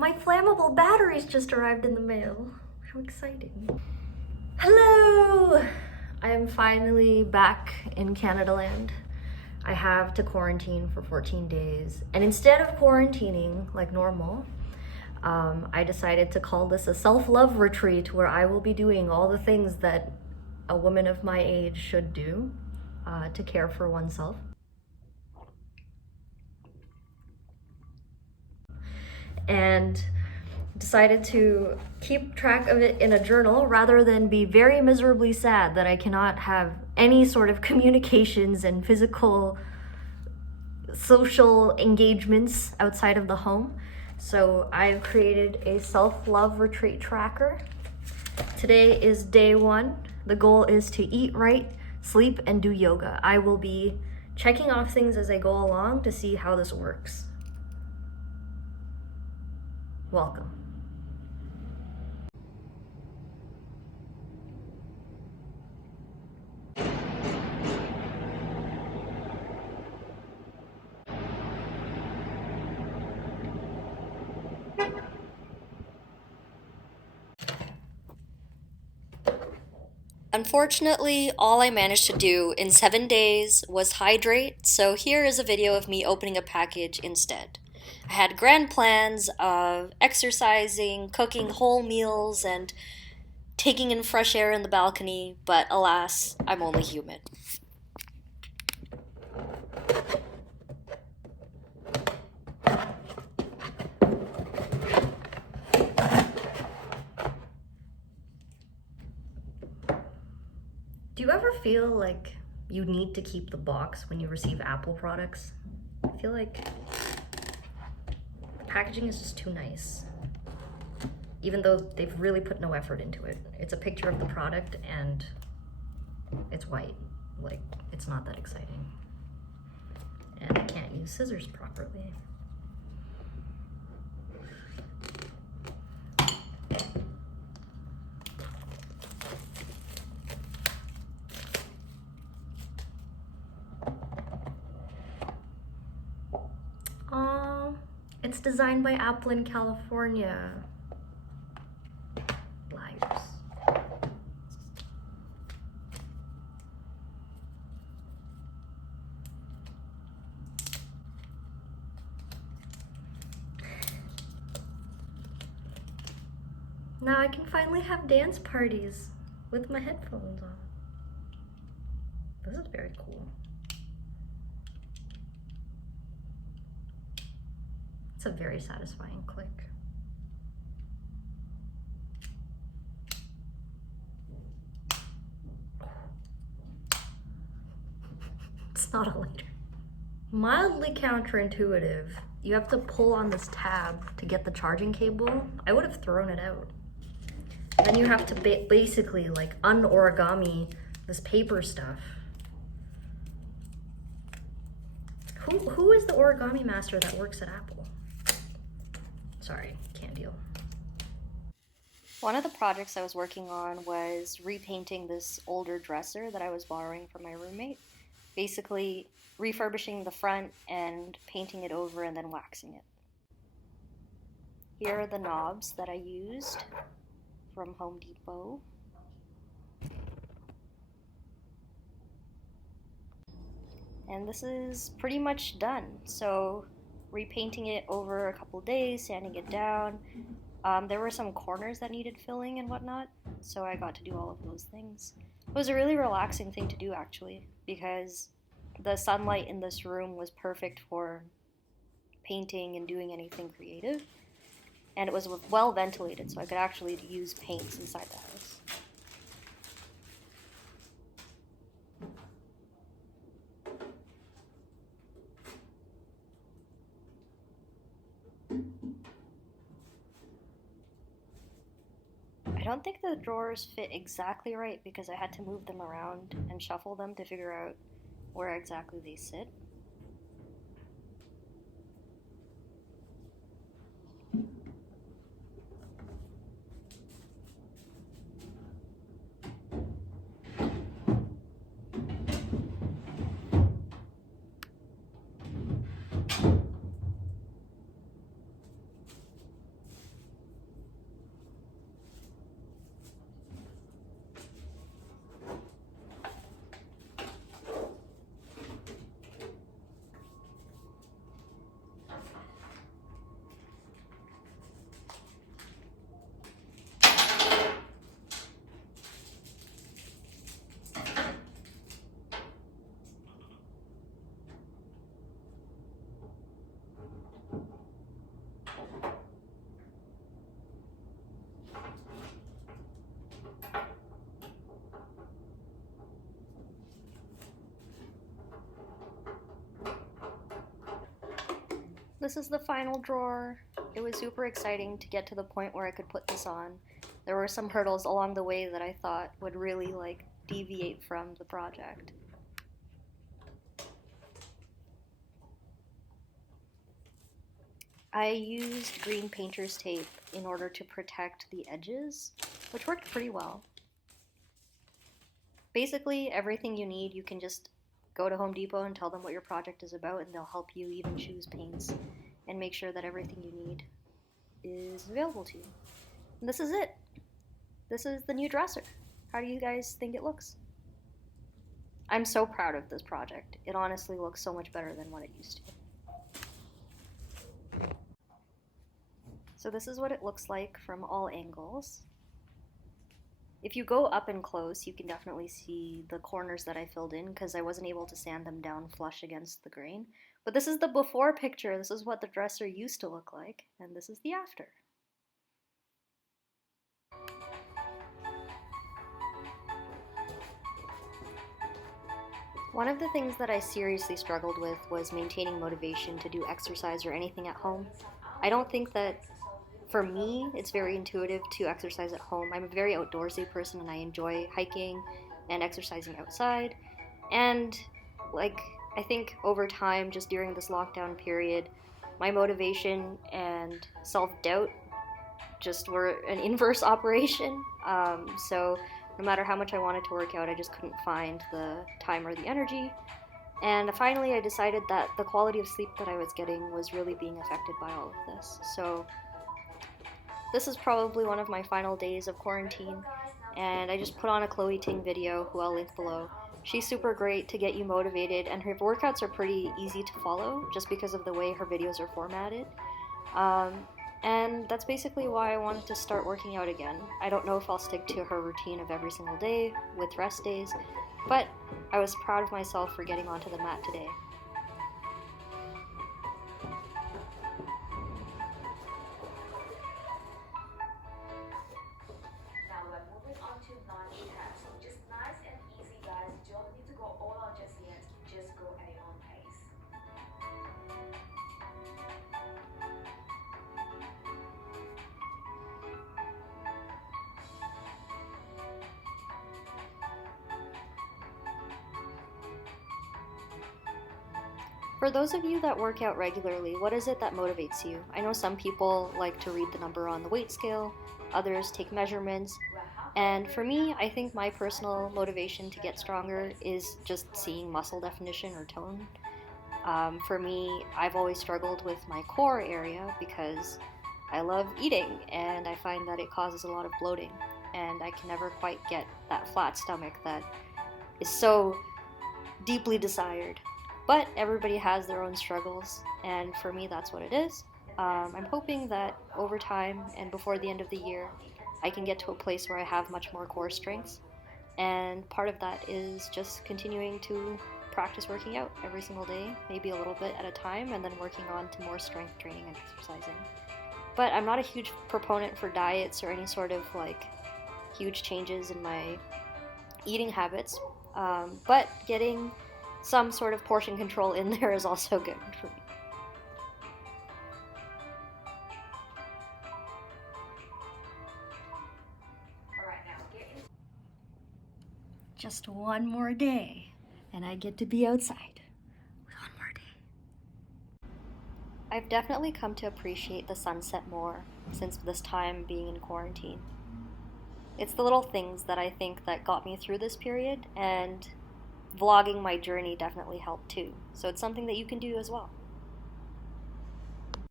My flammable batteries just arrived in the mail. How exciting. Hello! I am finally back in Canada land. I have to quarantine for 14 days. And instead of quarantining like normal, I decided to call this a self-love retreat where I will be doing all the things that a woman of my age should do to care for oneself. And decided to keep track of it in a journal rather than be very miserably sad that I cannot have any sort of communications and physical social engagements outside of the home. So I've created a self-love retreat tracker. Today is day 1. The goal is to eat right, sleep, and do yoga. I will be checking off things as I go along to see how this works. Welcome. Unfortunately, all I managed to do in 7 days was hydrate, so here is a video of me opening a package instead. I had grand plans of exercising, cooking whole meals, and taking in fresh air in the balcony, but alas, I'm only human. Do you ever feel like you need to keep the box when you receive Apple products? I feel like the packaging is just too nice. Even though they've really put no effort into it. It's a picture of the product and it's white. Like, it's not that exciting. And I can't use scissors properly. It's designed by Apple in California. Liars. Now I can finally have dance parties with my headphones on. This is very cool. It's a very satisfying click. It's not a lighter. Mildly counterintuitive. You have to pull on this tab to get the charging cable. I would have thrown it out. Then you have to basically like un-origami this paper stuff. Who is the origami master that works at Apple? Sorry, can't deal. One of the projects I was working on was repainting this older dresser that I was borrowing from my roommate. Basically, refurbishing the front and painting it over and then waxing it. Here are the knobs that I used from Home Depot. And this is pretty much done. So repainting it over a couple days, sanding it down. There were some corners that needed filling and whatnot, so I got to do all of those things. It was a really relaxing thing to do actually, because the sunlight in this room was perfect for painting and doing anything creative. And it was well ventilated, so I could actually use paints inside the house. I don't think the drawers fit exactly right because I had to move them around and shuffle them to figure out where exactly they sit. This is the final drawer. It was super exciting to get to the point where I could put this on. There were some hurdles along the way that I thought would really deviate from the project. I used green painter's tape in order to protect the edges, which worked pretty well. Basically, everything you need, you can just go to Home Depot and tell them what your project is about, and they'll help you even choose paints and make sure that everything you need is available to you. And this is it. This is the new dresser. How do you guys think it looks? I'm so proud of this project. It honestly looks so much better than what it used to. So this is what it looks like from all angles. If you go up and close, you can definitely see the corners that I filled in because I wasn't able to sand them down flush against the grain. But this is the before picture. This is what the dresser used to look like, and this is the after. One of the things that I seriously struggled with was maintaining motivation to do exercise or anything at home. I don't think that for me, it's very intuitive to exercise at home. I'm a very outdoorsy person and I enjoy hiking and exercising outside. And I think over time, just during this lockdown period, my motivation and self-doubt just were an inverse operation. So no matter how much I wanted to work out, I just couldn't find the time or the energy. And finally, I decided that the quality of sleep that I was getting was really being affected by all of this. So this is probably one of my final days of quarantine, and I just put on a Chloe Ting video, who I'll link below. She's super great to get you motivated, and her workouts are pretty easy to follow, just because of the way her videos are formatted. And that's basically why I wanted to start working out again. I don't know if I'll stick to her routine of every single day, with rest days, but I was proud of myself for getting onto the mat today. For those of you that work out regularly, what is it that motivates you? I know some people like to read the number on the weight scale, others take measurements, and for me, I think my personal motivation to get stronger is just seeing muscle definition or tone. For me, I've always struggled with my core area because I love eating and I find that it causes a lot of bloating, and I can never quite get that flat stomach that is so deeply desired. But everybody has their own struggles, and for me that's what it is. I'm hoping that over time and before the end of the year, I can get to a place where I have much more core strength, and part of that is just continuing to practice working out every single day, maybe a little bit at a time, and then working on to more strength training and exercising. But I'm not a huge proponent for diets or any sort of huge changes in my eating habits, but getting some sort of portion control in there is also good for me. Just one more day, and I get to be outside. One more day. I've definitely come to appreciate the sunset more since this time being in quarantine. It's the little things that I think that got me through this period, and vlogging my journey definitely helped too. So it's something that you can do as well.